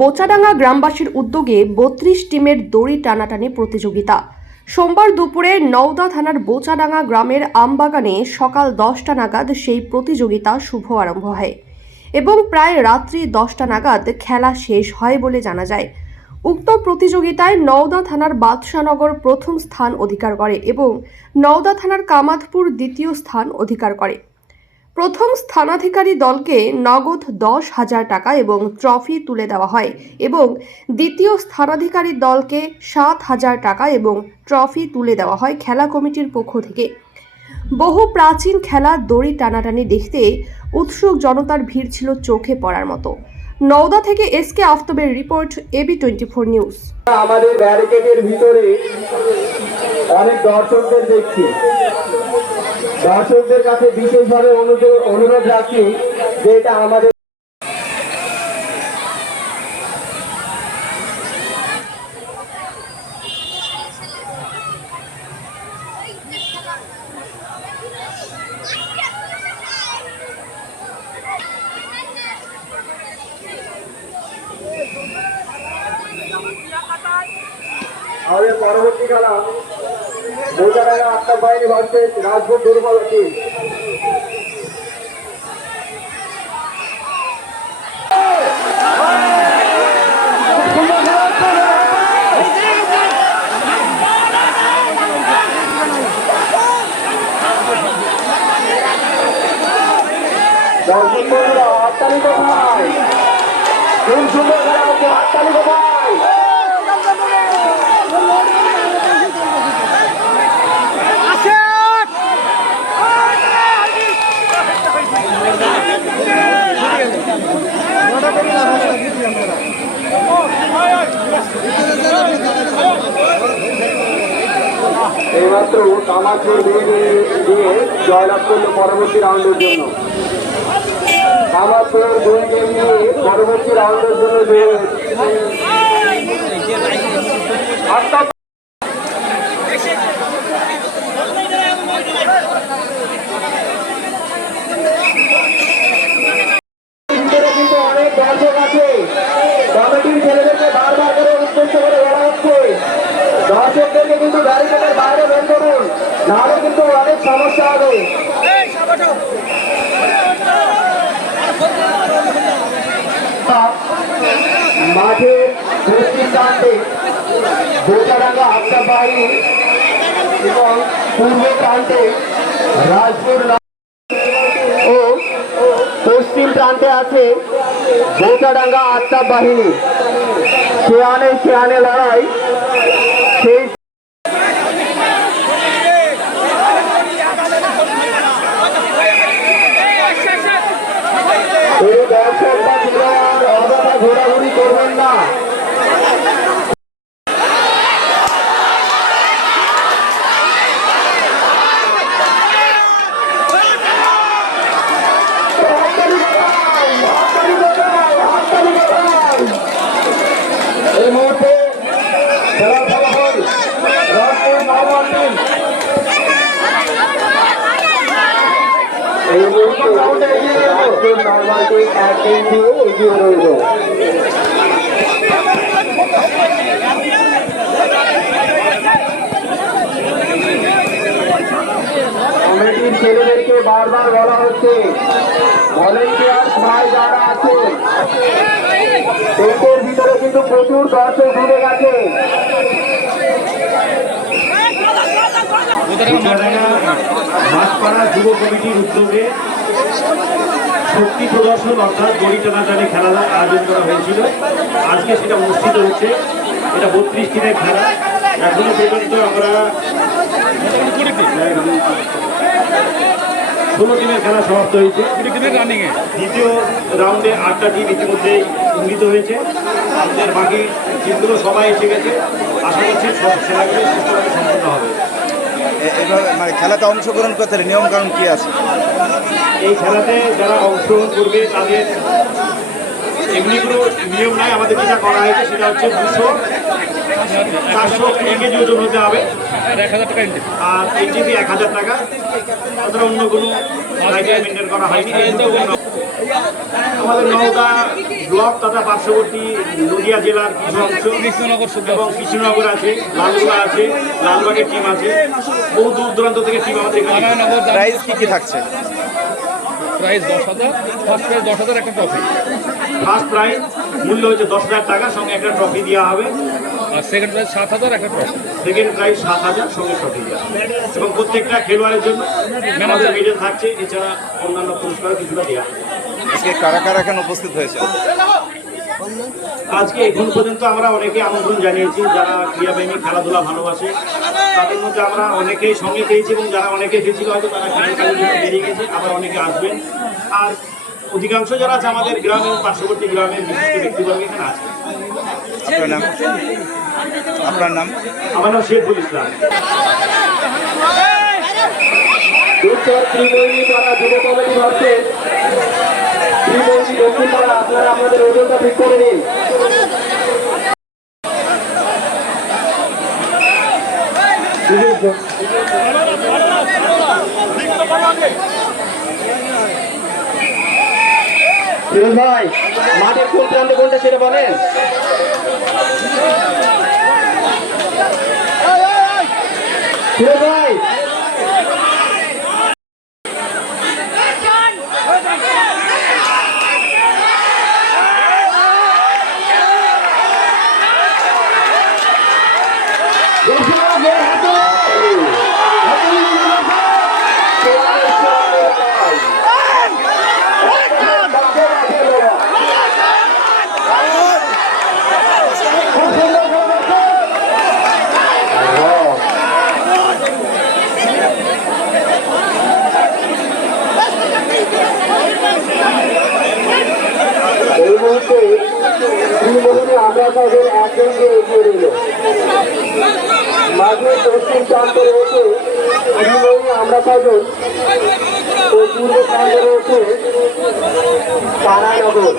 বোচাডাঙ্গা গ্রামবাসীর উদ্যোগে ৩২ টিমের দড়ি টানাটানি প্রতিযোগিতা। সোমবার দুপুরে নওদা থানার বোচাডাঙ্গা গ্রামের আমবাগানে সকাল 10টা নাগাদ সেই প্রতিযোগিতা শুভ আরম্ভ হয় এবং প্রায় রাত্রি 10টা নাগাদ খেলা শেষ হয় বলে জানা যায়। উক্ত প্রতিযোগিতায় নওদা থানার বাদশাহনগর প্রথম স্থান অধিকার করে এবং নওদা থানার কামাতপুর দ্বিতীয় স্থান অধিকার করে। প্রথম স্থানাধিকারী দলকে নগদ 10,000 টাকা এবং ট্রফি তুলে দেওয়া হয় এবং দ্বিতীয় স্থানাধিকারী দলকে 7,000 টাকা এবং ট্রফি তুলে দেওয়া হয় খেলা কমিটির পক্ষ থেকে। বহু প্রাচীন খেলা দড়ি টানাটানি দেখতে উৎসুক জনতার ভিড় ছিল চোখে পড়ার মতো। নওদা থেকে এসকে আফতাবের রিপোর্ট, AB24 নিউজ। আমাদের ব্যারিকেডের ভিতরে অনেক দর্শকদের দেখছি। দর্শকদের কাছে বিশেষভাবে অনুরোধ রাখি যে এটা আমাদের পরবর্তী খেলা বোচাডাঙ্গা আত্মা বাহিনী ভার্সেস রাজপুর দুর্বল টিম। দর্শক বন্ধুরা হাততালি কোথায়? খুব সুন্দর খেলা হচ্ছে, হাততালি কোথায়? এইমাত্র কামাতপুর দিয়ে জয়লাভ করলো পরবর্তী রাউন্ডের জন্য। কামাতপুর 2 গেম নিয়ে পরবর্তী রাউন্ডের জন্য কিন্তু অনেক দর্শক আছে। কমিটির ছেলেদেরকে বারবার করে উদ্দেশ্য করে বলা হচ্ছে দর্শকদেরকে কিন্তু ব্যারিকেডের বাইরে বের করুন, নাহলে কিন্তু অনেক সমস্যা হবে। মাঠের পশ্চিম প্রান্তে বোচাডাঙ্গা আত্মা বাহিনী এবং পূর্ব প্রান্তে রাজপুর ও পশ্চিম প্রান্তে আছে বোচাডাঙ্গা আত্মা বাহিনী। শেয়ানে লড়াই সেই দর্শক বা খেলোয়াড় অযথা ঘোরাঘুরি করবেন না। এই মুহূর্তে খেলার ফলাফল রাজপুর নওদা টিম এই মুহূর্তে রাজপুর নওদা টিম 1 দিয়ে এগিয়ে রইল। কমিটির ছেলেদেরকে বারবার বলা হচ্ছে ভলেন্টিয়ার ভাই যারা আছে টেন্টের ভিতরে কিন্তু প্রচুর দর্শক ঢুকে গেছে। মাছপাড়া যুব কমিটির উদ্যোগে শক্তি প্রদর্শন অর্থাৎ দড়ি টানাটানি খেলার আয়োজন করা হয়েছিল। আজকে সেটা অনুষ্ঠিত হচ্ছে। এটা 32 টিমের খেলা। এখনো পর্যন্ত আমরা 16 টিমের খেলা সমাপ্ত হয়েছে। দ্বিতীয় রাউন্ডে 8টা টিম ইতিমধ্যে উন্নীত হয়েছে। আমাদের বাকি টিমগুলো সবাই এসে গেছে। আশা করছি সব খেলাগুলো সুষ্ঠুভাবে সম্পন্ন হবে। এবার মানে খেলাতে অংশগ্রহণ করতে হলে নিয়ম কানুন কি আছে? এই খেলাতে যারা অংশগ্রহণ করবে তাদের এমনি কোনো নিয়ম নাই। আমাদের যেটা করা হয়েছে সেটা হচ্ছে 400 কেজি ওজন হতে হবে, 1000 টাকা এন্ট্রি, আর এনটিপি 1000 টাকা। তাছাড়া অন্য কোনো ক্রাইটেরিয়া মেনটেন করা হয়নি। আমাদের নওদা ব্লক তথা পার্শ্ববর্তী নদিয়া জেলার কিছু অংশ এবং কৃষ্ণনগর আছে, লালগোলা আছে, লালবাগের টিম আছে, বহু দূর দূরান্ত থেকে টিম আমাদের এখানে। প্রাইস কি থাকছে? প্রাইস 10,000, ফার্স্ট প্রাইস 10,000 একটা ট্রফি, ফার্স্ট প্রাইজ মূল্য হচ্ছে 10,000 টাকা, সঙ্গে একটা ট্রফি দেওয়া হবে। আর সেকেন্ড প্রাইস 7,000 একটা ট্রফি। সেকেন্ড প্রাইজ 7,000 সঙ্গে ট্রফি দেওয়া হবে। এবং প্রত্যেকটা খেলোয়াড়ের জন্য ম্যানেজার মেডেল থাকছে, এছাড়া অন্যান্য পুরস্কার কিছুটা দেওয়া হবে। আজকে কারা কারা এখানে উপস্থিত হয়েছে? আজকে এখন পর্যন্ত আমরা অনেকে আমন্ত্রণ জানিয়েছি, যারা ক্রীড়াবাহিনী খেলাধুলা ভালোবাসে তাদের মধ্যে আমরা অনেকেই সঙ্গে পেয়েছি, এবং যারা অনেকে এসেছিল হয়তো তারা খেলার জন্য বেরিয়ে গেছে, আবার অনেকে আসবেন। আর অধিকাংশ যারা আছে আমাদের গ্রামের পার্শ্ববর্তী গ্রামের বিশিষ্ট ব্যক্তিবর্গ এখানে আছে। আপনার নাম? আপনার নাম? আমার নাম শেখুল ইসলাম। দুধচর ত্রিমোহিনী পাড়া যুব কমিটি ভাবছে ত্রিমোহিনী দক্ষিণ পাড়া, আপনারা আপনাদের ওজনটা ঠিক করে নিন। ফিরোজ ভাই, মাঠের কোন প্রান্তে কোনটা সেটা বলেন। ফিরোজ ভাই, এই মুহূর্তে ত্রিমোহিনী আমরা তাদের একজনকে এগিয়ে দিল। মাঝে পশ্চিম প্রান্তে রয়েছে ত্রিমোহিনী আমরা তাদের ও পূর্ব প্রান্তে রয়েছে তারানগর।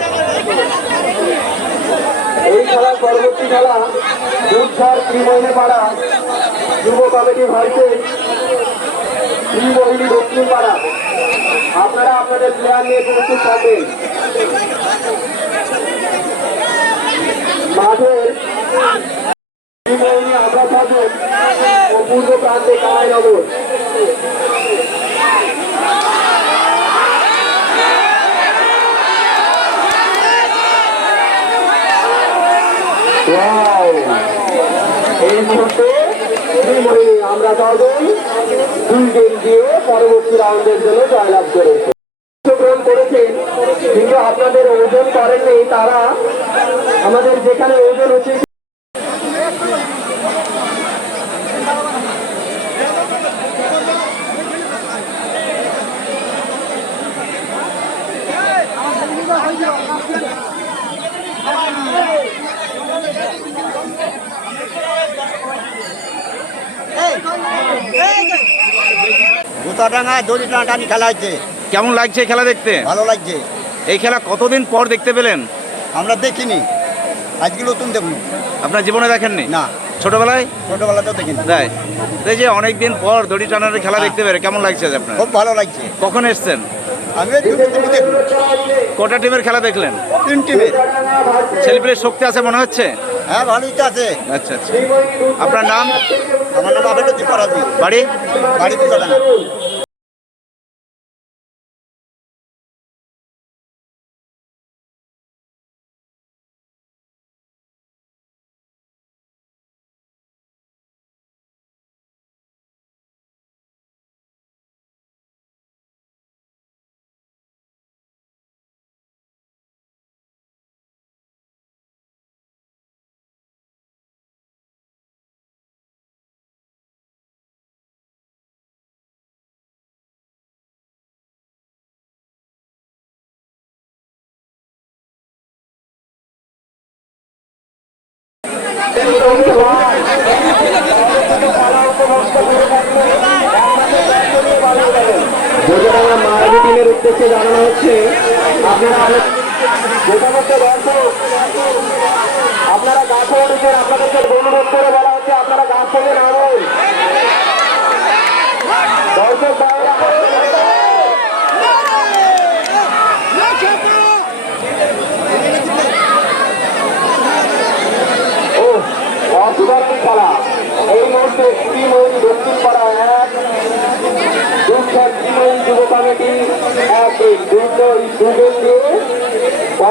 এই খেলার পরবর্তী খেলা দুধঝাড় ত্রিমোহিনী পাড়া যুব কমিটি ভার্সেস ত্রিমোহিনী দক্ষিণ পাড়া। আপনারা আপনাদের প্লেয়ার নিয়ে উপস্থিত থাকবেন। মাঠের ত্রিমোহিনী আমরা থাকবেন ও পূর্ব প্রান্তে কানাইনগর। এই মুহূর্তে ত্রিমোহিনী আমরা থাকবেন 2 গেম দিয়ে পরবর্তী রাউন্ডের জন্য জয়লাভ করেছে। অংশগ্রহণ করেছেন কিন্তু আপনাদের ওজন করেননি তারা। আমাদের যেখানে ওজন হচ্ছে গোতাডাঙ্গা দড়ি টানাটানি খেলা হচ্ছে, কেমন লাগছে খেলা দেখতে? ভালো লাগছে। এই খেলা কতদিন পর দেখতে পেলেন? আমরা দেখিনি, আজকে নতুন দেখুন। আপনার জীবনে দেখেননি? না, ছোটবেলায়? ছোটবেলাতেও দেখিনি। তাই এই যে অনেকদিন পর দড়ি টানার খেলা দেখতে পেরে কেমন লাগছে আপনার? খুব ভালো লাগছে। কখন এসছেন? আমি এই দুটো টিভি দেখুন, কটা টিমের খেলা দেখলেন? 3 টিমের। ছেলেপেলের শক্তি আছে মনে হচ্ছে? হ্যাঁ, ভালোই তো আছে। আচ্ছা আচ্ছা। আপনার নাম? আমার নাম আবেদন করাজি, বাড়ি? বাড়ি গোতাডাঙ্গা। গোজাডাঙ্গা মারাঠি টিমের উদ্দেশ্যে জানানো হচ্ছে আপনারা গোটামুক্ত দর্শক আপনারা গাছে উঠেছেন, আপনাদেরকে অনুরোধ করে বলা হচ্ছে আপনারা গাছ থেকে নামুন। দর্শক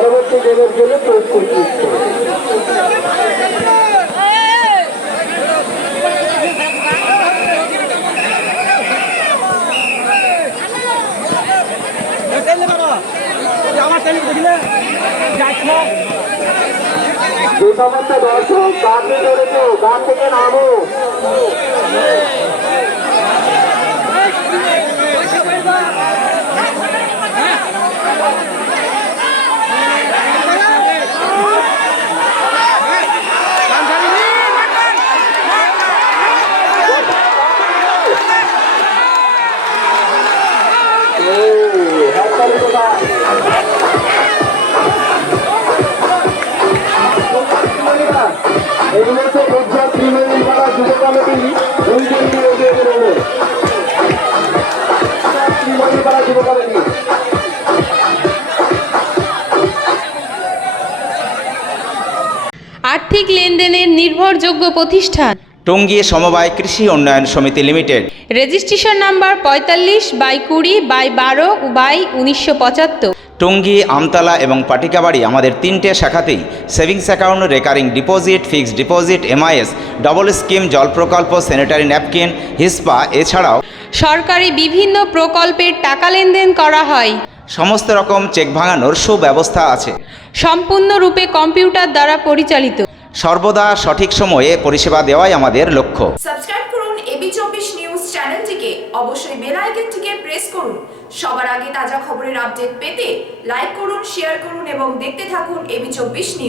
পরবর্তী গেমের জন্য প্রস্তুত নিচ্ছে। যে সমস্ত দর্শক গাছে চড়েছে গাছ থেকে নামো। এগুলো হচ্ছে উজ্জ্বল ত্রিবেণী পাড়া যুব কমিটি এগিয়ে বেরোবে। ত্রিবেণী পাড়া যুব কমিটি আর্থিক লেনদেনের নির্ভরযোগ্য প্রতিষ্ঠান টঙ্গী সমবায় কৃষি উন্নয়ন সমিতি লিমিটেড। Registration number 45/20/12/1975। টঙ্গী, আমতলা এবং পাটিকাবাড়ি আমাদের 3টে শাখাতেই savings account, recurring deposit, fixed deposit, MIS, double scheme, জল প্রকল্প, স্যানিটারি ন্যাপকিন, হিসপা এছাড়াও সরকারি বিভিন্ন প্রকল্পের টাকা লেনদেন করা হয়। সমস্ত রকম চেক ভাঙানোর সুব্যবস্থা আছে। সম্পূর্ণরূপে কম্পিউটার দ্বারা পরিচালিত। সর্বদা সঠিক সময়ে পরিষেবা দেওয়াই আমাদের লক্ষ্য। সাবস্ক্রাইব করুন এবি24 নিউজ চ্যানেলটিকে, অবশ্যই বেল আইকনটিকে প্রেস করুন। সবার আগে তাজা খবরের আপডেট পেতে লাইক করুন, শেয়ার করুন এবং দেখতে থাকুন এবি24 নিউজ।